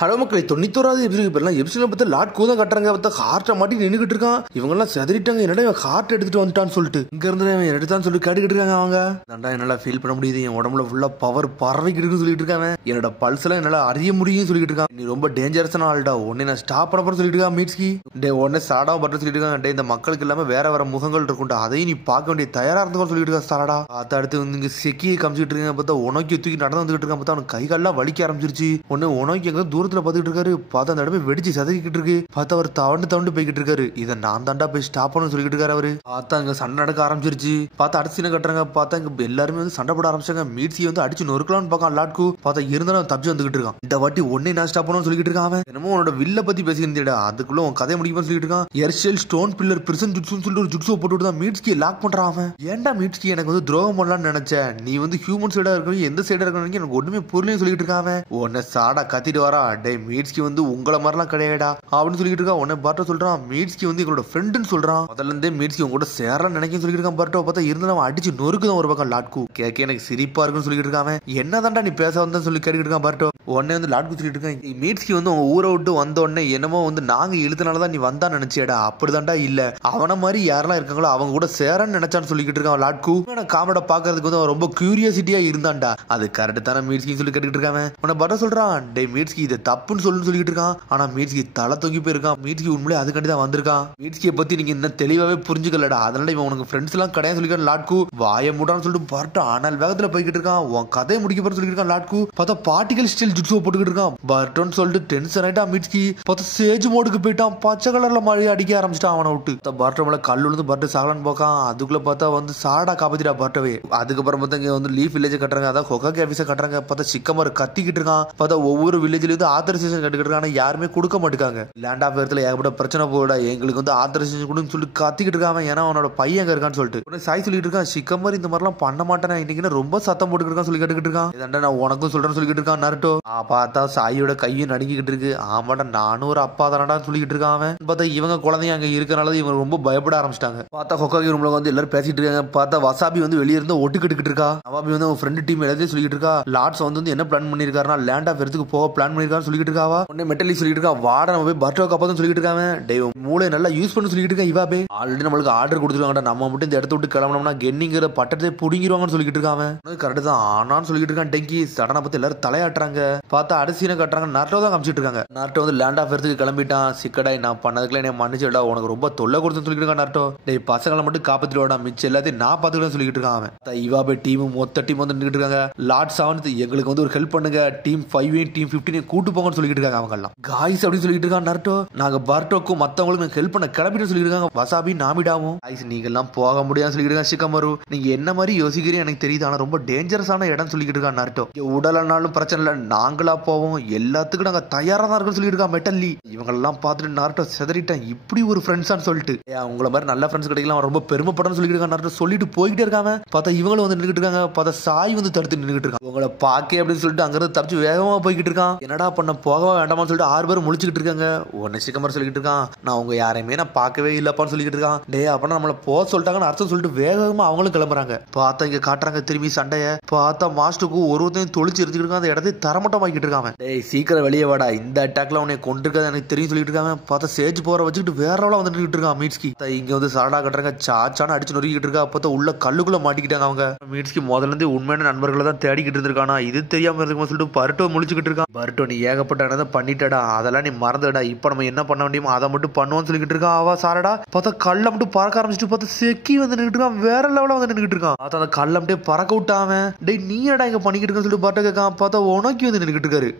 Hello மக்களை 91வது episode பேர்லாம் எபிசோட பார்த்தா லாட் கூத கட்டுறாங்க பார்த்தா ஹார்ட்டை மாட்டி நின்றுகிட்டு இருக்கான். இவங்கெல்லாம் செதறிட்டாங்க. என்னடா இவன் ஹார்ட் எடுத்துட்டு வந்துட்டான்னு சொல்லிட்டு இங்க இருந்து அவன் எடுத்தான்னு சொல்லி கேட்டுக்கிட்டு இருக்காங்க. அவங்க தாண்டா என்னால ஃபீல் பண்ண முடியுது, என் உடம்புல ஃபுல்லா பவர் பறவைக்கிட்டு இருக்குன்னு சொல்லிட்டு இருக்காங்க. என்னோட பல்ஸ் எல்லாம் என்னால அறிய முடியும்னு சொல்லிட்டு இருக்கான். நீ ரொம்ப டேஞ்சரஸான ஆள்டா, உடனே நான் ஸ்டாப் பண்ண போறேன்னு சொல்லிட்டு இருக்கான். மீட்ஸ்கி டே உடனே சாடா பட்டு சொல்லிட்டு இருக்காங்க. டே இந்த மக்களுக்கு இல்லாம வேற வேற முகங்கள் இருக்கும்டா, அதையும் நீ பார்க்க வேண்டிய தயாரா இருந்துக்கோ சொல்லிட்டு இருக்கா. சாடா பார்த்தா அடுத்து வந்து இங்க செக்கியை காமிச்சிட்டு இருக்காங்க. பார்த்தா உனக்கு தூக்கி நடந்து வந்துகிட்டு இருக்கான். பார்த்தா அவனுக்கு கைகாலெல்லாம் வலிக்க ஆரம்பிச்சிருச்சு. உடனே உனக்கு எங்க தூரத்துல பார்த்துட்டு இருக்காரு. பார்த்தா அந்த இடமே வெடிச்சு சதறிக்கிட்டு இருக்கு. பார்த்தா அவர் தவண்டு போய்கிட்டு இருக்காரு. இதை நான் தாண்டா போய் ஸ்டாப் பண்ணு சொல்லிட்டு இருக்காரு அவரு. பார்த்தா அங்க சண்டை நடக்க ஆரம்பிச்சிருச்சு. பார்த்தா அடுத்து சீனை கட்டுறாங்க. பார்த்தா இங்க எல்லாருமே வந்து சண்டை போட ஆரம்பிச்சாங்க. மீட்ஸி வந்து அடிச்சு நொறுக்கலாம்னு பார்க்கான் லாட்கு. பார்த்தா இருந்தாலும் தப்பிச்சு வந்துகிட்டு இருக்கான். இந்த வாட்டி ஒன்னே நான் ஸ்டாப் பண்ணு சொல்லிட்டு இருக்கான். அவன் என்னமோ உன்னோட வில்ல பத்தி பேசிக்கிட்டா, அதுக்குள்ள உன் கதை முடியுமான்னு சொல்லிட்டு இருக்கான். எர்ஷெல் ஸ்டோன் பில்லர் பிரிசன் ஜுட்ஸுன்னு சொல்லிட்டு ஒரு ஜுட்ஸோ போட்டு தான் மீட்ஸ்கி லாக் பண்றான். அவன் ஏன்டா மீட்ஸ்கி எனக்கு வந்து துரோகம் பண்ணலாம்னு நினைச்சேன், நீ வந்து ஹியூமன் சைடா இருக்கணும் எந்த சைடா இருக்கணும் எனக்கு ஒண்ணுமே பொருளையும் சொல்லிட்டு இருக்கான். உன்னை சாடா கத்திட்டு வரா. டே மீட்ஸ்கி வந்து உங்களை மாதிரிலாம் கிடையாடா அப்படின்னு சொல்லிட்டு இருக்கான். உடனே பார்ட்ட சொல்றான் மீட்ஸ்கி வந்து எங்களோட ஃப்ரெண்டுன்னு சொல்றான். முதல்ல இருந்தே மீட்ஸ்கி உங்க கூட சேரலாம் நினைக்க சொல்லிட்டு இருக்கான். பார்ட்டோ பார்த்தா இருந்தாலும் அவன் அடிச்சு நொறுக்குதான் ஒரு பக்கம் லாட்கு. கேட்க எனக்கு சிரிப்பா இருக்குன்னு சொல்லிட்டு இருக்கான். என்னதான்டா நீ பேச வந்தா சொல்லி கேட்டுக்கிட்டு இருக்கான். பார்ட்டோ உடனே வந்து லாட்கு சொல்லிட்டு இருக்கான். மீட்ஸ்கி வந்து உங்க ஊரை விட்டு வந்த உடனே என்னமோ வந்து நாங்க இழுத்தனாலதான் நீ வந்தா நினைச்சியடா, அப்படிதான்டா இல்ல, அவன மாதிரி யாரெல்லாம் இருக்காங்களோ அவங்க கூட சேரன்னு நினைச்சான்னு சொல்லிக்கிட்டு இருக்கான் லாட்கு. காமெட பாக்குறதுக்கு வந்து ரொம்ப கியூரியாசிட்டியா இருந்தான்டா, அது கரெக்ட் தானே மீட்ஸ்கி சொல்லி கேட்டுக்கிட்டு இருக்காங்க. உன்னை பார்த்த சொல்றான். டே மீட்ஸ்கி இது தப்புன்னு சொல்லுன்னு சொல்லிட்டு இருக்கான். ஆனா மீட்ஸ்கி தலை தொங்கி போயிருக்கான். மீட்ஸ்கி உண்மையிலே அதுக்காண்டி தான் வந்திருக்கான். மீட்ஸ்கியை பத்தி நீங்க இன்னும் தெளிவாவே புரிஞ்சுக்கலடா, அதனால இவன் உனக்கு ஃப்ரெண்ட்ஸ் எல்லாம் கிடையாது சொல்லிருக்கான் லாட்கு. வாய மூடான்னு சொல்லிட்டு பார்த்து ஆனால் வேகத்துல போய்கிட்டு இருக்கான். உன் கதையை முடிக்க போற சொல்லிட்டு இருக்கான் லாட்கு. பார்த்தா பார்ட்டிகல் ஸ்டில் ஜுட்ஸோ போட்டுக்கிட்டு இருக்கான். பர்டோன்னு சொல்லிட்டு டென்ஷன் ஆயிட்டா மீட்ஸ்கி. பார்த்தா சேஜ் மோடுக்கு போயிட்டான். பச்சை கலர்ல மழை அடிக்க ஆரம்பிச்சிட்டான் அவனை விட்டு. பர்டோ மேல கல் விழுந்து பர்ட்டு சாகலான்னு போக்கான். அதுக்குள்ள பார்த்தா வந்து சாடா காப்பாத்திட்டா பர்ட்டவே. அதுக்கப்புறம் பார்த்தா இங்க வந்து லீஃப் வில்லேஜ் கட்டுறாங்க, அதான் கொக்கா கேபிஸை கட்டுறாங்க. பார்த்தா சிக்கமர் கத்திக்கிட்டு இருக்கான். பார்த்தா ஒவ்வொரு வில்லேஜ்ல இருந்து ஆத்தரைசேஷன் கட்டுக்கிட்டு இருக்காங்க, யாருமே கொடுக்க மாட்டேங்காங்க. லேண்ட் ஆஃப் இடத்துல ஏகப்பட்ட பிரச்சனை போட எங்களுக்கு வந்து ஆத்தரைசேஷன் கொடுன்னு சொல்லி கத்திக்கிட்டு இருக்காங்க. ஏன்னா அவனோட பையன் எங்க இருக்கான்னு சொல்லிட்டு உடனே சாய் சொல்லிட்டு இருக்கான். சிக்கமர் இந்த மாதிரிலாம் பண்ண மாட்டேன் இன்னைக்கு ரொம்ப சத்தம் போட்டுக்கிட்டு இருக்கான்னு சொல்லி கேட்டுக்கிட்டு இருக்கான். இதாண்டா நான் உனக்கும் சொல்றேன்னு சொல்லிட்டு இருக்கான் நருட்டோ. பார்த்தா சாயோட கையும் நடுங்கிக்கிட்டு இருக்கு. ஆமாடா நானும் ஒரு அப்பா தானடா சொல்லிட்டு இருக்கான். அவன் பார்த்தா இவங்க குழந்தைங்க அங்க இருக்கனால இவங்க ரொம்ப பயப்பட ஆரம்பிச்சிட்டாங்க. பார்த்தா கொக்காகி ரூம்ல வந்து எல்லாரும் பேசிட்டு இருக்காங்க. பார்த்தா வசாபி வந்து வெளியே இருந்து ஒட்டுக்கிட்டு இருக்கா. நவாபி வந்து அவன் ஃப்ரெண்ட் டீம் எல்லாத்தையும் சொல்லிட்டு இருக்கா. லார்ட்ஸ் வந்து என்ன பிளான் பண்ணிருக்காருன்னா லேண்ட் ஆஃப் எர்த்துக்கு போக பிளான் பண்ணிருக்கான்னு சொல்லிட்டு இருக்காவா. உடனே மெட்டலி சொல்லிட்டு இருக்கா. வாட நம்ம போய் பர்ட்டோ காப்பான்னு சொல்லிட்டு இருக்காங்க. டேய் மூளை நல்லா யூஸ் பண்ணி சொல்லிட்டு இருக்கா. இவாபே ஆல்ரெடி நம்மளுக்கு ஆர்டர் கொடுத்துருவாங்கடா, நம்ம மட்டும் இந்த இடத்த விட்டு கிளம்பணும்னா கென்னிங்கிற பட்டத்தை புடிங்கிருவாங்கன்னு சொல்லிட்டு இருக்காங்க. கரெக்ட் தான் ஆனான்னு சொல்லிட்டு இருக்கான். டெங்கி சடனா பார்த்து எல்லாரும் தலையாட்டுறாங்க. பார்த்தா அரிசினை கட்டுறாங்க. நாட்டோ தான் காமிச்சிட்டு இருக்காங்க. நாட்டோ வந்து லேண்ட் ஆஃப் எர்த்துக்கு கிளம்பிட்டான். சிக்கடாய் நான் பண்ணதுக்குள்ள என்ன மன்னிச்சுடா, உனக்கு ரொம்ப தொல்லை கொடுத்துன்னு சொல்லிட்டு இருக்கான் நாட்டோ. டேய் பசங்களை மட்டும் காப்பாத்திடுவாடா, மிச்சம் எல்லாத்தையும் நான் பாத்துக்கிறேன்னு சொல்லிட்டு இருக்கான். அவன் இவாபே டீம் மொத்த டீம் வந்து நின்றுட்டு இருக்காங்க. லார்ட் 7 எங்களுக்கு வந்து ஒரு ஹெல்ப் பண்ணுங்க, டீம் 5 டீம் 15 கூட்டு போங்கன்னு சொல்லிட்டு இருக்காங்க. அவங்க எல்லாம் காய்ஸ் அப்படின்னு சொல்லிட்டு இருக்கான் நருட்டோ. நாங்க பர்ட்டோக்கும் மத்தவங்களுக்கும் ஹெல்ப் பண்ண கிளம்பிட்டு சொல்லிட்டு இருக்காங்க. வசாபி நாமிடாவும் காய்ஸ் நீங்க எல்லாம் போக முடியாது சொல்லிட்டு இருக்காங்க. சிக்கமரு நீங்க என்ன மாதிரி யோசிக்கிறீங்க எனக்கு தெரியுது, ஆனா ரொம்ப டேஞ்சரஸான இடம் சொல்லிட்டு இருக்கான் நருட்டோ. உடலனாலும் பிரச்சனை இல்லை, நாங்களா போவோம், எல்லாத்துக்கும் நாங்க தயாரா தான் இருக்கோம் சொல்லிட்டு இருக்கான் மெட்டல்லி. இவங்க எல்லாம் பார்த்துட்டு நருட்டோ செதறிட்டேன், இப்படி ஒரு ஃப்ரெண்ட்ஸான்னு சொல்லிட்டு உங்களை மாதிரி நல்ல ஃப்ரெண்ட்ஸ் கிடைக்கலாம் ரொம்ப பெருமைப்படன்னு சொல்லிட்டு இருக்கான் நருட்டோ. சொல்லிட்டு போய்கிட்டே இருக்காங்க. பார்த்தா இவங்களும் வந்து நின்றுட்டு இருக்காங்க. பார்த்தா சாய் வந்து தடுத்து நின்றுட்டு இருக்காங்க. உங்களை பாக்கே அப்படின்னு சொல்லிட்டு அங்கிருந்து தப்பிச்சு வேகமா போய்கிட்டு இருக்கான். என்னடா பண்ண போகவா வேண்டாமான்னு சொல்லிட்டு 6 பேரும் முழிச்சுக்கிட்டு இருக்காங்க. உடனே சிக்கமர் சொல்லிட்டு இருக்கான். நான் உங்க யாரையுமே நான் பார்க்கவே இல்லப்பான்னு சொல்லிட்டு இருக்கான். டே அப்பனா நம்மள போக சொல்லிட்டாங்கன்னு அர்த்தம் சொல்லிட்டு வேகமா அவங்களும் கிளம்புறாங்க. பார்த்தா இங்க காட்டுறாங்க திரும்பி சண்டைய. பார்த்தா மாஸ்டருக்கு ஒருத்தையும் தொழிச்சு எடுத்துக்கிட்டு இருக்கான். அந்த இடத்தை தரமட்டம் ஆக்கிட்டு இருக்காங்க. டேய் சீக்கிரம் வெளியே வாடா, இந்த அட்டாக்ல உன்னை கொண்டிருக்காது எனக்கு தெரியும் சொல்லிட்டு இருக்காங்க. பார்த்தா சேஜ் போற வச்சுக்கிட்டு வேற வந்துட்டு இருக்கான் மீட்ஸ்கி. இங்க வந்து சாடா கட்டுறாங்க. சாச்சான அடிச்சு நொறுக்கிட்டு இருக்கா. பார்த்தா உள்ள கல்லுக்குள்ள மாட்டிக்கிட்டாங்க அவங்க. மீட்ஸ்கி முதல்ல இருந்து உண்மையான நண்பர்களை தான் தேடிக்கிட்டு இருக்கானா, இது தெரியாம இருக்குன்னு சொல்லிட்டு பர்ட்டோ முழிச்சுக்கிட்டு இருக்கான். பர்ட்டோ நீ ஏகப்பட்ட இடத்தை பண்ணிட்டடா, அதெல்லாம் நீ மறந்துடா, இப்ப நம்ம என்ன பண்ண முடியுமோ அதை மட்டும் பண்ணுவோம்னு சொல்லிட்டு இருக்கான். அவ சாரடா பார்த்தா கல்ல மட்டும் பறக்க ஆரம்பிச்சுட்டு பார்த்தா செக்கி வந்து நின்றுட்டு இருக்கான். வேற லெவல வந்து நின்றுட்டு இருக்கான். பார்த்தா அந்த கல்ல மட்டும் பறக்க விட்டாம டேய் நீ என்னடா இங்க பண்ணிக்கிட்டு இருக்கன்னு சொல்லிட்டு பர்ட்டோ கேட்கான். பார்த்தா உனக்கி வந்து நின்றுட்டு இருக்காரு.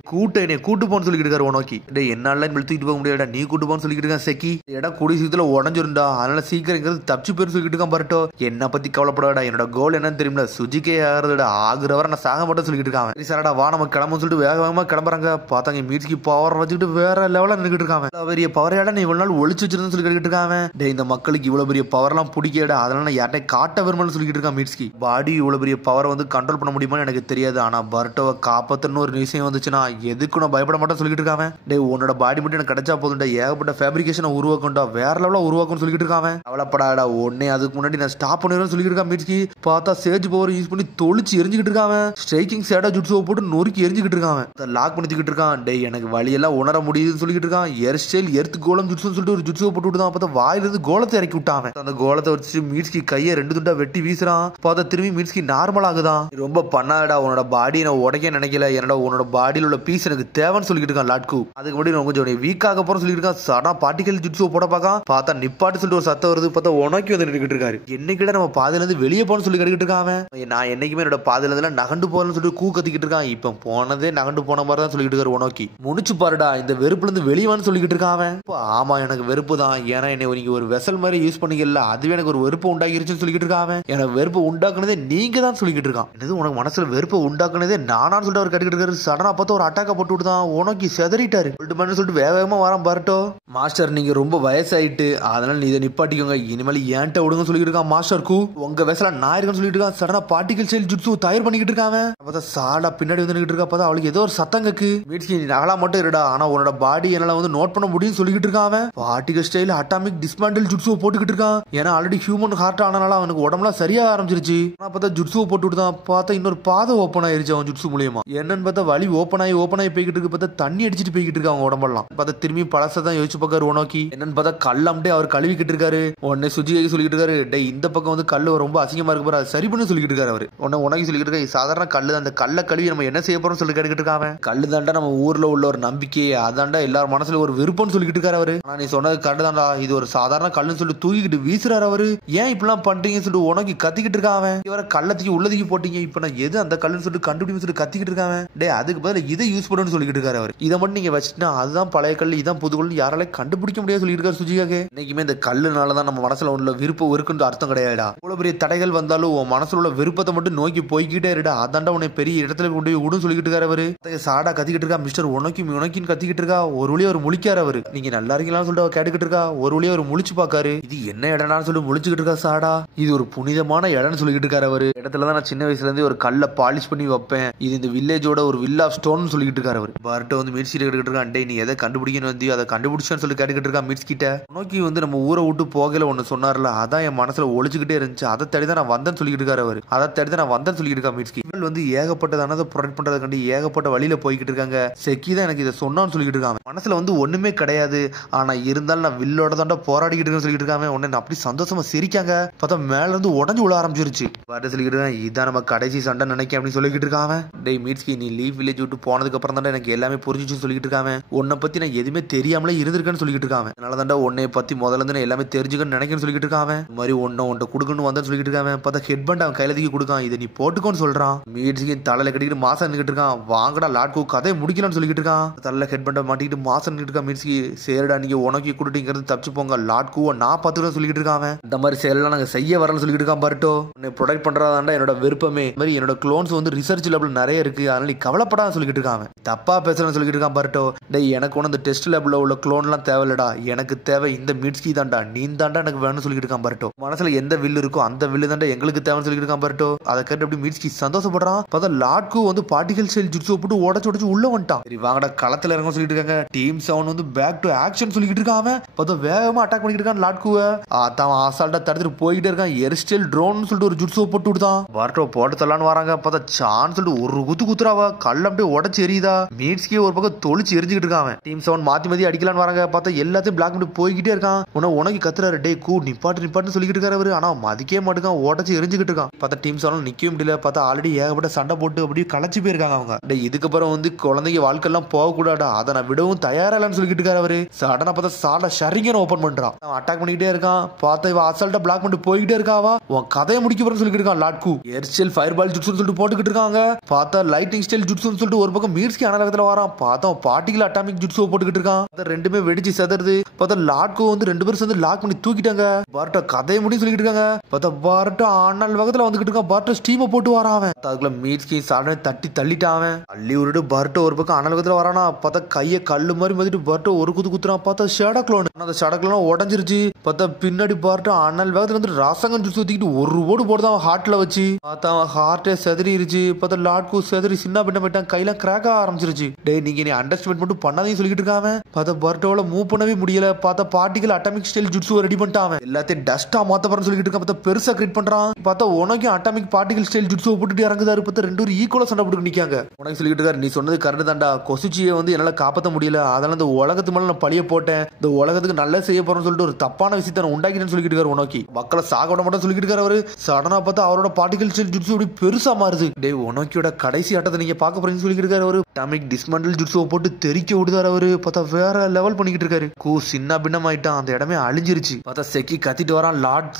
என்னை கூட்டு போன்னு சொல்லிட்டு இருக்காரு. உனக்கி டேய் என்னால தூக்கிட்டு போக முடியாடா, நீ கூட்டு போன்னு சொல்லிட்டு இருக்கான். செக்கி இடம் கூடிய சீக்கிரத்துல உடஞ்சிருந்தா, அதனால சீக்கிரம் இங்க தப்பிச்சு பேர் சொல்லிட்டு இருக்கான். பர்ட்டோ என்ன பத்தி கவலைப்படாடா, என்னோட கோல் என்னன்னு தெரியுமில, சுஜிக்கே ஆகிறதுடா, ஆகுற வரை நான் சாக மாட்டேன்னு சொல்லிட்டு இருக்கான். சரி சாரடா வா நம்ம கிளம்புன்னு சொல்லிட்டு வேக வேகமா கிளம்புறாங்க. பார்த்தாங்க மீட்ஸ்கி பவர் வச்சுக்கிட்டு வேற லெவலா நின்றுட்டு இருக்காங்க. பெரிய பவரையாட நீ இவ்வளவு நாள் ஒழிச்சு வச்சிருந்தேன்னு சொல்லி கேட்டுட்டு இருக்காங்க. டே இந்த மக்களுக்கு இவ்வளவு பெரிய பவர் எல்லாம் பிடிக்கடா, அதனால நான் யார்ட்டையும் காட்ட விரும்பலன்னு சொல்லிட்டு இருக்கான் மீட்ஸ்கி. பாடி இவ்வளவு பெரிய பவரை வந்து கண்ட்ரோல் பண்ண முடியுமான்னு எனக்கு தெரியாது, ஆனா பர்ட்டோவை காப்பாத்தன்னு ஒரு விஷயம் வந்துச்சுன்னா எதுக்கு நான் பயப்பட மாட்டேன்னு சொல்லிட்டு இருக்காங்க. டே உன்னோட பாடி மட்டும் எனக்கு கிடைச்சா போதும்டா, ஏகப்பட்ட ஃபேப்ரிகேஷனை உருவாக்கும்டா, வேற லெவலா உருவாக்கும்னு சொல்லிட்டு இருக்காங்க. அவளப்படாடா உடனே அதுக்கு முன்னாடி நான் ஸ்டாப் பண்ணிடுறேன்னு சொல்லிட்டு இருக்கான் மீட்ஸ்கி. பார்த்தா சேஜ் பவர் யூஸ் பண்ணி தொளிச்சு எரிஞ்சுக்கிட்டு இருக்காங்க. ஸ்ட்ரைக்கிங் சேடா ஜுட்ஸோ போட்டு நொறுக்கி எரிஞ்சுக்கிட்டு இருக்காங்க. லாக் பண்ணிக்கிட்டு இருக்கான். இருக்கான். டேய் எனக்கு வழியெல்லாம் உணர முடியுதுன்னு சொல்லிட்டு இருக்கான். எர் ஸ்டைல் எர்த் கோலம் ஜுட்ஸுன்னு சொல்லிட்டு ஒரு ஜுட்ஸுவை போட்டு விட்டுதான். பார்த்தா வாயிலிருந்து கோலத்தை இறக்கி விட்டான். அந்த கோலத்தை வச்சு மீட்ஸ்கி கையை 2 துண்டா வெட்டி வீசுறான். பார்த்தா திரும்பி மீட்ஸ்கி நார்மல் ஆகுதான். ரொம்ப பண்ணாடா, உன்னோட பாடி நான் உடைக்க நினைக்கல, என்னடா உன்னோட பாடியில் உள்ள பீஸ் எனக்கு தேவைன்னு சொல்லிட்டு இருக்கான் லாட்கு. அதுக்கு முன்னாடி நான் கொஞ்சம் வீக் ஆக போறேன்னு சொல்லிட்டு இருக்கான். சடா பார்ட்டிகல் ஜுட்ஸுவை போட பார்க்கான். பார்த்தா நிப்பாட்டு சொல்லிட்டு ஒரு சத்தம் வருது. பார்த்தா உனக்கி வந்து நின்றுட்டு இருக்காரு. என்னைக்கிட்ட நம்ம பாதையில இருந்து வெளியே போன்னு சொல்லி கட்டிக்கிட்டு இருக்கான். நான் என்னைக்குமே என்னோட பாதையில இருந்து நகண்டு போறேன்னு சொல்லிட்டு கூக்கத்திக்கிட்டு இருக்கான். இப்ப போனதே நகண்டு போன மாதிரி தான் சொல்லிட்டு இருக்காரு. உனக்கி முடிச்சு பாருடா, இந்த வெறுப்புல இருந்து வெளியவான்னு சொல்லிக்கிட்டு இருக்கான். ஆமா எனக்கு வெறுப்பு தான், ஏன்னா என்னை நீங்க ஒரு வெசல் மாதிரி யூஸ் பண்ணிக்கல, அதுவே எனக்கு ஒரு வெறுப்பு உண்டாக்கிருச்சுன்னு சொல்லிக்கிட்டு இருக்கான். எனக்கு வெறுப்பு உண்டாக்குனதே நீங்க தான் சொல்லிக்கிட்டு இருக்கான். என்னது உனக்கு மனசுல வெறுப்பு உண்டாக்குனதே நானான்னு சொல்லிட்டு அவர் கட்டிக்கிட்டு இருக்காரு. சடனா பார்த்து ஒரு அட்டாக்க போட்டு விட்டுதான். உனக்கு செதறிட்டாரு. சொல்லிட்டு வேகமா வரான் பரட்டோ. மாஸ்டர் நீங்க ரொம்ப வயசாயிட்டு, அதனால நீ இதை நிப்பாட்டிக்கோங்க, இனிமேல் ஏன்ட்ட விடுங்க சொல்லிட்டு இருக்கான். மாஸ்டருக்கு உங்க வெசல நான் இருக்கேன்னு சொல்லிட்டு இருக்கான். சடனா பார்ட்டிகல் ஸ்டைல் ஜுட்ஸு தயார் பண்ணிக்கிட்டு இருக்காங்க. பார்த்தா சாடா பின்னாடி வந்துட்டு இருக்கா. பார்த்தா அவளுக்கு ஏதோ ஒரு சத்தம் கேக்கு. மீட்ஸ்கி நீ நகலா மட்டும் இருடா, ஆனா உன்னோட பாடி என்னால வந்து நோட் பண்ண முடியும்னு சொல்லிக்கிட்டு இருக்கான். பார்ட்டிகல் ஸ்டைல் அட்டாமிக் டிஸ்மேண்டில் ஜுட்ஸுவை போட்டுக்கிட்டு இருக்கான். ஏன்னா ஆல்ரெடி ஹியூமன் ஹார்ட் ஆனனால அவனுக்கு உடம்புலாம் சரியா ஆரம்பிச்சிருச்சு. ஆனா பார்த்தா ஜுட்ஸுவை போட்டு விட்டுதான். பார்த்தா இன்னொரு பாதை ஓப்பன் ஆயிருச்சு அவன் ஜுட்ஸு மூலியமா. என்னன்னு பார்த்தா வழி ஓப்பன் ஆகி போய்கிட்டு இருக்கு. பார்த்தா தண்ணி அடிச்சிட்டு போய்கிட்டு இருக்கு அவங்க உடம்பெல்லாம். பார்த்தா திரும்பி பழசதான் யோசிச்சு பார்க்காரு உனக்கி. என்னன்னு பார்த்தா கல்லாம்டே அவர் கழுவிக்கிட்டு இருக்காரு. உடனே சுஜிகை சொல்லிட்டு இருக்காரு, டே இந்த பக்கம் வந்து கல்லு ரொம்ப அசிங்கமா இருக்கு பாரு, சரி பண்ணு சொல்லிட்டு இருக்காரு அவரு. உடனே உனக்கு சொல்லிட்டு இருக்காரு, சாதாரண கல்லு தான், அந்த கல்ல கழுவி நம்ம என்ன செய்ய போறோம் சொல்லி கேட்டுக்கிட்டு இருக்காங்க. கல்லு தாண்டா நம்ம ஊர்ல உள்ள ஒரு நம்பிக்கை, அதாண்டா எல்லாரும் மனசுல ஒரு விருப்பம்னு சொல்லிட்டு இருக்காரு அவரு. ஆனா நீ சொன்னது கல்லு தாண்டா, இது ஒரு சாதாரண கல்லுன்னு சொல்லி தூக்கிட்டு வீசுறாரு அவரு. ஏன் இப்பெல்லாம் பண்றீங்கன்னு சொல்லிட்டு உனக்கு கத்திக்கிட்டு இருக்காங்க. இவர கள்ளத்துக்கு உள்ளதுக்கு போட்டீங்க, இப்ப நான் எது அந்த கல்லுன்னு சொல்லிட்டு கண்டுபிடிச்சு சொல்லி கத்திக்கிட்டு இருக்காங்க. டே அதுக்கு பதில் இதை யூஸ் பண்ணணும்னு சொல்லிட்டு இருக்காரு அவர். இதை மட்டும் நீங்க வச்சுட்டா அதுதான் பழைய கல், இதான் புது கல், யாராலையும் கண்டுபிடிக்க முடியாது சொல்லிட்டு இருக்காரு சுஜிகாக்கு. இன்னைக்குமே இந்த கல்லுனாலதான் நம்ம மனசுல உள்ள விருப்பம் இருக்குன்னு அர்த்தம் கிடையாதுடா. இவ்வளவு பெரிய தடைகள் வந்தாலும் உன் மனசுல உள்ள விருப்பத்தை மட்டும் நோக்கி போய்கிட்டே இருடா, அதாண்டா உன்னை பெரிய இடத்துல கொண்டு போய் விடும் சொல்லிட்டு இருக்காரு அவரு. சாடா கத்திக்கிட்டு இருக்கா. மிஸ்டர் உனக்கின்னு கத்திக்கிட்டு இருக்கா. ஒரு வழியா அவர் முழிக்காரு அவரு. நீங்க நல்லா இருக்கீங்களான்னு சொல்லிட்டு கேட்டுக்கிட்டு இருக்கா. ஒரு வழியா அவர் முழிச்சு பாக்காரு. இது என்ன இடம்னு சொல்லி முழிச்சுக்கிட்டு இருக்கா சாடா. இது ஒரு புனிதமான இடம்னு சொல்லிட்டு இருக்காரு அவரு. இடத்துலதான் நான் சின்ன வயசுல இருந்து ஒரு கல்ல பாலிஷ் பண்ணி வைப்பேன், இது இந்த வில்லேஜோட ஒரு வில்லா ஸ்டோன் சொல்லிட்டு இருக்காரு அவரு. பர்ட்ட வந்து மிட்ஸ் கிட்ட கேட்டுக்கிட்டு இருக்கான். டே நீ எதை கண்டுபிடிக்கணும் வந்து அதை கண்டுபிடிச்சான்னு சொல்லி கேட்டுக்கிட்டு இருக்கா மிட்ஸ் கிட்ட. உனக்கு வந்து நம்ம ஊரை விட்டு போகல ஒன்னு சொன்னார்ல, அதான் என் மனசுல ஒழிச்சுக்கிட்டே இருந்துச்சு, அதை தேடிதான் நான் வந்தேன்னு சொல்லிட்டு இருக்காரு அவரு. அதை தேடிதான் நான் வந்தேன்னு சொல்லிட்டு இருக்கா மிட்ஸ்கி. வந்து ஏகப்பட்டதானதை ப்ரொடெக்ட் பண்றதை கண்டு ஏகப்பட்ட வழியில போய்கிட்டு இருக்காங்க. செக்கி தான் எனக்கு இதை சொன்னான்னு சொல்லிட்டு இருக்காங்க. மனசுல வந்து ஒண்ணுமே கிடையாது, ஆனா இருந்தாலும் நான் வில்லோட தாண்டா போராடிக்கிட்டு இருக்கேன்னு சொல்லிட்டு இருக்காங்க. உடனே அப்படி சந்தோஷமா சிரிக்காங்க. பார்த்தா மேல இருந்து உடஞ்சு விழ ஆரம்பிச்சிருச்சு. பாட்டு சொல்லிக்கிட்டு இருக்கேன், இதான் நம்ம கடைசி சண்டை நினைக்க அப்படின்னு சொல்லிக்கிட்டு இருக்காங்க. டேய் மீட்ஸ்கி நீ லீவ் வில்லேஜ் விட்டு போனதுக்கு அப்புறம் தாண்டா எனக்கு எல்லாமே புரிஞ்சிச்சுன்னு சொல்லிட்டு இருக்காங்க. உன்னை பத்தி நான் எதுவுமே தெரியாமலே இருந்திருக்கேன்னு சொல்லிட்டு இருக்காங்க. அதனால தாண்டா உன்னை பத்தி முதல்ல இருந்து எல்லாமே தெரிஞ்சுக்கன்னு நினைக்கன்னு சொல்லிட்டு இருக்காங்க. இந்த மாதிரி உன்னை கொடுக்கணும் வந்தேன்னு சொல்லிட்டு இருக்காங்க. பார்த்தா ஹெட் பண்ட் அவன் கையில தூக்கி கொடுக்கான். இதை நீ போட்டுக்கோன்னு சொல்றான். மீட்ஸ்கி தலையில கட்டிக்கிட்டு மாசம் நின்றுட்டு இருக்கான். வாங்கடா லாட்கு கதையை முடிக்கலாம்னு சொல்லிட்டு இருக்கான். தலையில ஹெட் பண்ட மாட்டிக்கிட்டு மாசம் நின்றுட்டு இருக்கான். மீட்ஸ்கி சேரடா நீங்க உனக்கு கொடுத்தீங்கிறது தப்பிச்சு போங்க, லாட்குவை நான் பார்த்துக்கிறேன் சொல்லிட்டு இருக்காங்க. இந்த மாதிரி செயலாம் நாங்க செய்ய வரேன்னு சொல்லிட்டு இருக்கான். பர்ட்டோ உன்னை ப்ரொடெக்ட் பண்றதாண்டா என்னோட விருப்பமே. இந்த மாதிரி என்னோட க்ளோன்ஸ் வந்து ரிசர்ச் லேப்ல நிறைய இருக்கு, அதனால நீ கவலைப்படாத சொல்லிட்டு இருக்காங்க. தப்பா பேசுறேன்னு சொல்லிட்டு இருக்கான் பர்ட்டோ. டேய் எனக்கு ஒன்று இந்த டெஸ்ட் லேப்ல உள்ள க்ளோன்லாம் தேவையில்லடா, எனக்கு தேவை இந்த மீட்ஸ்கி தாண்டா, நீ தாண்டா எனக்கு வேணும்னு சொல்லிட்டு இருக்கான் பர்ட்டோ. மனசுல எந்த வில்லு இருக்கோ அந்த வில்லு தாண்டா எங்களுக்கு தேவைன்னு சொல்லிட்டு இருக்கான் பர்ட்டோ. அதை கேட்டு அப்படி மீட்ஸ்கி சந்தோஷப்படுறான். பார்த்தா லாட்கு வந்து பார்ட்டிகல் ஸ்டைல் ஜுட்ஸு போட்டு உடச்சு உள்ள வந்துட்டான். சரி வாங்கடா களத்துல இறங்க சொல்லிட்டு இருக்காங்க. டீம் 7 வந்து பேக் டு ஆக்ஷன் சொல்லிட்டு இருக்காங்க. பார்த்தா வேகமா அட்டாக் பண்ணிட்டு இருக்கான் லாட்குவை. அதான் அசால்ட்டா தடுத்துட்டு போயிட்டே இருக்கான். எர்ஸ்டைல் ட்ரோன் சொல்லிட்டு ஒரு ஜுட்ஸு போட்டு விடுதான். பர்ட்டோ போட்டு தரலான்னு வராங்க. பார்த்தா சான் சொல்லிட்டு ஒரு குத்துறாவ கல்ல அப்படியே உடச்சு எரியுதா. மீட்ஸ்கி ஒரு பக்கம் தொளிச்சு எரிஞ்சுக்கிட்டு இருக்காங்க. டீம் 7 மாத்தி அடிக்கலான்னு வராங்க. பார்த்தா எல்லாத்தையும் பிளாக் பண்ணி போய்கிட்டே இருக்கான். உனக்கு கத்துறாரு, டே கூ நிப்பாட்டு சொல்லிக்கிட்டு இருக்காரு அவரு. ஆனா மதிக்கவே மாட்டுக்கான், உடச்சு எரிஞ்சுக்கிட்டு இருக்கான். பார்த்தா டீம் 7 நிக்கவே முடியல. பார்த்தா ஆல்ரெடி ஏகப்பட்ட சண்டை போட்டு அப்படியே களைச்சு போயிருக்காங்க அவங்க. இதுக்கப்புறம் வந்து குழந்தைங்க வாழ்க்கையெல்லாம் போக கூடாது, அதை நான் விடவும் தயாரா இல்லைன்னு சொல்லிட்டு இருக்காரு அவரு. சடனா பார்த்தா சாட ஷரிங்கன் ஓபன் பண்றான். அட்டாக் பண்ணிக்கிட்டே இருக்கான். பார்த்தா இவ அசால்ட்டா பிளாக் பண்ணிட்டு போய்கிட்டே இருக்காவா. உன் கதையை முடிக்க போறேன்னு சொல்லிட்டு இருக்கான் லாட்கு. ஏர்ஸ்டைல் ஃபயர் பால் ஜுட்ஸுன்னு சொல்லிட்டு போட்டுக்கிட்டு இருக்காங்க. பார்த்தா லைட்டிங் ஸ்டைல் ஜுட்ஸுன்னு சொல்லிட்டு ஒரு பக்கம் மீட்ஸ்கி அனலகத்துல வரான். பார்த்தா பார்ட்டிகல் அட்டாமிக் ஜுட்ஸுவை போட்டுக்கிட்டு இருக்கான். ரெண்டுமே வெடிச்சு செதறது. பார்த்தா லாட்கு வந்து 2 பேரும் சேர்ந்து லாக் பண்ணி தூக்கிட்டாங்க. பார்ட்ட கதையை முடியும் சொல்லிட்டு இருக்காங்க. பார்த்தா பார்ட்ட ஆனல் வகத்துல வந்துகிட்டு இருக்கான். பார்ட்ட ஸ்டீமை போட்டு வரான். அதுக்குள்ள மீட்ஸ்கி சாடனை தட்டி தள்ளிட்டான். அள்ளி விட்டு பர்ட்டோ ஒரு பக்கம் அனலகத்துல வரானா. பார்த்தா கையை கல்லு மாதிரி மதிட்டு பர்ட்டோ ஒரு குத்துறான். பார்த்தா ஷேடா க்ளோன். அந்த ஷேடா க்ளோன் உடஞ்சிருச்சு. பார்த்தா பின்னாடி பார்த்து அண்ணல் வேகத்துல வந்து ராசங்கம் ஜூஸ் ஊத்திக்கிட்டு ஒரு ஓடு போடுதான் அவன் ஹார்ட்ல வச்சு. பார்த்தா அவன் ஹார்ட்டே செதறிடுச்சு. பார்த்தா லாட்கு செதறி சின்ன பின்ன போயிட்டான். கையில கிராக் ஆரம்பிச்சிருச்சு. டேய் நீங்க நீ அண்டர்ஸ்டாண்ட் மட்டும் பண்ணாதையும் சொல்லிட்டு இருக்காம. பார்த்தா பர்ட்டோல மூவ் பண்ணவே முடியல. பார்த்தா particle atomic style jutsu ready பண்ணிட்டான். எல்லாத்தையும் டஸ்டா மாத்த போறேன்னு சொல்லிட்டு இருக்கான். பார்த்தா பெருசா கிரியேட் பண்றான். பார்த்தா உனக்கு அட்டாமிக் பார்ட்டிகல் ஸ்டைல் ஜுட்ஸு போட்டுட்டு இறங்குதாரு. பார்த்தா ரெண்டு பேரும் ஈக்குவலா சண்டை போட்டு நிக்காங்க. உனக்கு சொல்லிட்டு இருக்காரு, நீ சொன்னது கரெக்ட் தான்டா. கொசுச்சியை வந்து என்னால காப்பாற்ற முடியல. அதனால இந்த உலகத்து மேல நான் பழிய போட்டேன். இந்த உலகத்துக்கு நல்ல செய்ய போறேன்னு சொல்லிட்டு ஒரு தப்பான விஷயத்தை நான் உண்டாக்கிட்டேன்னு சொல்லிட்டு இருக்காரு. உனக்கு மக்களை சாக விட மாட்டேன்னு சொல்லிட்டு இருக்காரு அவரு. சடனா பார்த்தா அவரோட பார்ட்டிகல் ஸ்டைல் ஜுட்ஸு அப்படி பெருசா மாறுது. டே உனக்கியோட கடைசி ஆட்டத்தை நீங்க பாக்க போறீங்கன்னு சொல்லிட்டு இருக்காரு அவரு. அட்டாமிக் டிஸ்மண்டல் ஜுட்ஸுவை போட்டு தெறிக்க விடுதாரு அவரு. பார்த்தா வேற லெவல் பண்ணிக்கிட்டு இருக்காரு. சின்ன பின்னம் ஆயிட்டான். அந்த இடமே அழிஞ்சிருச்சு. பார்த்தா செக்கி கத்திட்டு வரான். லார்ட்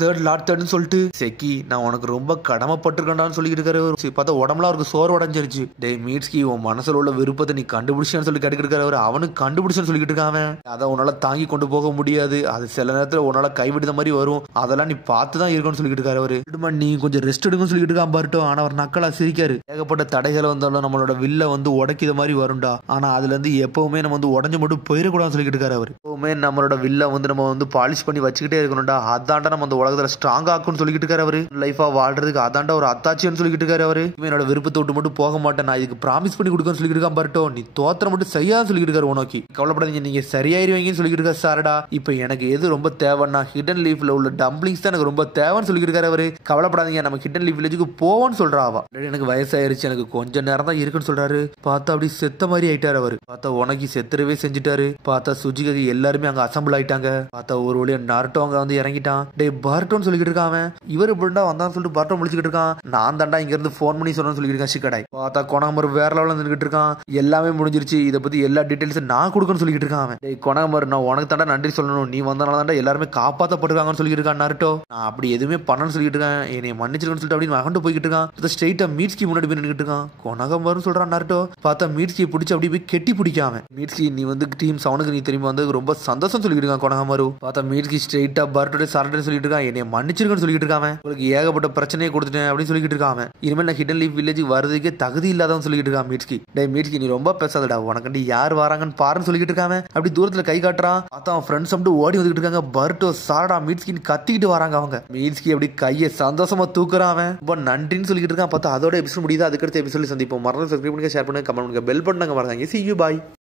தேர்ட்னு சொல்லிட்டு. செக்கி நான் உனக்கு ரொம்ப கடமைப்பட்டிருக்கேன்டான்னு சொல்லிட்டு இருக்காரு. பார்த்தா உடம்புல அவருக்கு சோறு உடஞ்சிருச்சு. டே மீட்ஸ்கி உன் மனசுல உள்ள விருப்பத்தை நீ கண்டுபிடிச்சான்னு சொல்லி கேட்டுக்கிட்டு இருக்காரு. அவனுக்கு கண்டுபிடிச்சுன்னு சொல்லிட்டு இருக்காங்க. அதை உன்னால தாங்கி கொண்டு போக முடியாது. அது சில நேரத்துல உன்னால கைவிடுத மாதிரி வரும். அதெல்லாம் நீ பார்த்து தான் இருக்கணும்னு சொல்லிட்டு இருக்காரு அவரு. நீ கொஞ்சம் ரெஸ்ட் எடுங்கன்னு சொல்லிட்டு இருக்கான் பாருட்டோ. ஆனா அவர் நக்கலா சிரிக்காரு. ஏகப்பட்ட தடைகளை வந்தாலும் நம்மளோட வில்ல வந்து உடைக்கிற மாதிரி வரும்டா. ஆனா அதுல இருந்து எப்பவுமே நம்ம வந்து உடஞ்சு மட்டும் போயிடக்கூடாதுன்னு சொல்லிட்டு இருக்காரு அவர். எப்பவுமே நம்மளோட வில்ல வந்து நம்ம வந்து பாலிஷ் பண்ணி வச்சுக்கிட்டே இருக்கணும்டா. அதாண்டா நம்ம அந்த உலகத்துல ஸ்ட்ராங் ஆக்கும்னு சொல்லிட்டு இருக்காரு அவரு. லைஃபா வாழ்றதுக்கு அதாண்டா ஒரு அத்தாச்சின்னு சொல்லிட்டு இருக்காரு அவரு. என்னோட விருப்பத்தை விட்டு மட்டும் போக மாட்டேன். நான் இதுக்கு ப்ராமிஸ் பண்ணி கொடுக்கன்னு சொல்லிட்டு இருக்கான் பாருட்டோ. நீ தோத்திர மட்டும் சரியான்னு சொல்லிட்டு இருக்காரு. உனக்கு கவலைப்படாதீங்க, நீங்க சரியாயிருவீங்கன்னு சொல்லிட்டு இருக்காரு. சாரடா இப்ப எனக்கு எது ரொம்ப தேவைன்னா ஹிடன் லீஃப்ல உள்ள டம்ப்ளிங்ஸ் தான் எனக்கு ரொம்ப தேவைன்னு சொல்லிட்டு இருக்காரு அவரு. கவலைப்படாதீங்க, நம்ம ஹிடன் லீஃப் வில்லேஜுக்கு போவோம்னு சொல்றாவா. எனக்கு வயசாயிருச்சு, எனக்கு கொஞ்ச நேரம் தான் இருக்குன்னு சொல்றாரு. பார்த்தா அப்படி செத்த மாதிரி ஆயிட்டாரு அவரு. பார்த்தா உனக்கு செத்துறவே செஞ்சுட்டாரு. பார்த்தா சுஜிகாக்கு எல்லாருமே அங்க அசம்பிள் ஆயிட்டாங்க. பார்த்தா ஒரு வழியா நாருட்டோ அங்க வந்து இறங்கிட்டான். டே பார்ட்டோன்னு சொல்லிட்டு இருக்கான். இவரு இப்படின்னா வந்தான்னு சொல்லிட்டு பார்ட்டோ முடிச்சுக்கிட்டு இருக்கான். நான் தாண்டா இங்க இருந்து போன் பண்ணி சொன்னு சொல்லிட்டு இருக்கான் சிக்கடாய். பார்த்தா கொனகமர் வேற லெவல்ல நின்னுட்டு இருக்கான். எல்லாமே முடிஞ்சிருச்சு. இதை பத்தி எல்லா டீடைல்ஸும் நான் கொடுக்கணும்னு சொல்லிட்டு இருக்கான். டே கொனகமர் நான் உனக்கு தாண்டா நன்றி சொல்லணும். நீ வந்தனால தாண்டா எல்லாருமே காப்பாற்றப்பட்டிருக்காங்கன்னு சொல்லிட்டு இருக்கான் நாருட்டோ. நான் அப்படி எதுவுமே பண்ணணும்னு சொல்லிட்டு இருக்கேன். என்னை மன்னிச்சிருக்கன்னு சொல்லிட்டு அப்படின்னு மகண்டு போய்கிட்டு இருக்கான். ஸ்ட்ரெயிட்டா மீட்ஸ்கி முன்னாடி போய் நின்னுட்டு இருக்கான். கொனகமர்னு சொல்றான் நாருட்டோ. பார்த்தா மீட்ஸ்கியை பிடிச்சி அப்படி போய் கெட்டி பிடிக்காம. மீட்ஸ்கி நீ வந்து டீம் சவுனுக்கு நீ திரும்பி வந்து ரொம்ப சந்தோஷம் சொல்லிட்டு இருக்கான் கொனகமரு. பார்த்தா மீட்ஸ்கி ஸ்ட்ரெயிட்டா பார்ட்டோட சரண்டர் சொல்லிட்டு இருக்கான். என்னை மன்னிச்சிருக்கன்னு சொல்லிட்டு இருக்கான். உங்களுக்கு ஏகப்பட்ட பிரச்சனையை கொடுத்துட்டேன் அப்படின்னு சொல்லிட்டு இருக்கான். இனிமேல் நான் ஹிடன் லீஃப் வில்லேஜுக்கு வரதுக்கே தகுதி இல்லாதவன் சொல்லிட்டு இருக்கான் மீட்ஸ்கி. டே மீட்ஸ்கி நீ ரொம்ப பேசாதடா, உனக்கண்டி யார் வராங்கன்னு பாருன்னு சொல்லிட்டு இருக்காங்க. அப்படி தூரத்துல கை காட்டுறான். பார்த்தா அவன் ஃப்ரெண்ட்ஸ் மட்டும் ஓடி வந்துட்டு இருக்காங்க. பர்ட்டோ சாரடா மீட்ஸ்கின்னு கத்திக்கிட்டு வராங்க அவங்க. மீட்ஸ்கி அப்படி கையை சந்தோஷமா தூக்குறான். ரொம்ப நன்றின்னு சொல்லிட்டு இருக்கான். பார்த்தா அதோட எபிசோட் முடியுது. அதுக்கடுத்த எபிசோட் சந்திப்போம். மறந்து சப்ஸ்கிரைப் பண்ணுங்க, ஷேர் பண்ணுங்க, கமெண்ட் பண்ணுங்க, பெல் பட்டனை மறந்தாங்க. See you, bye.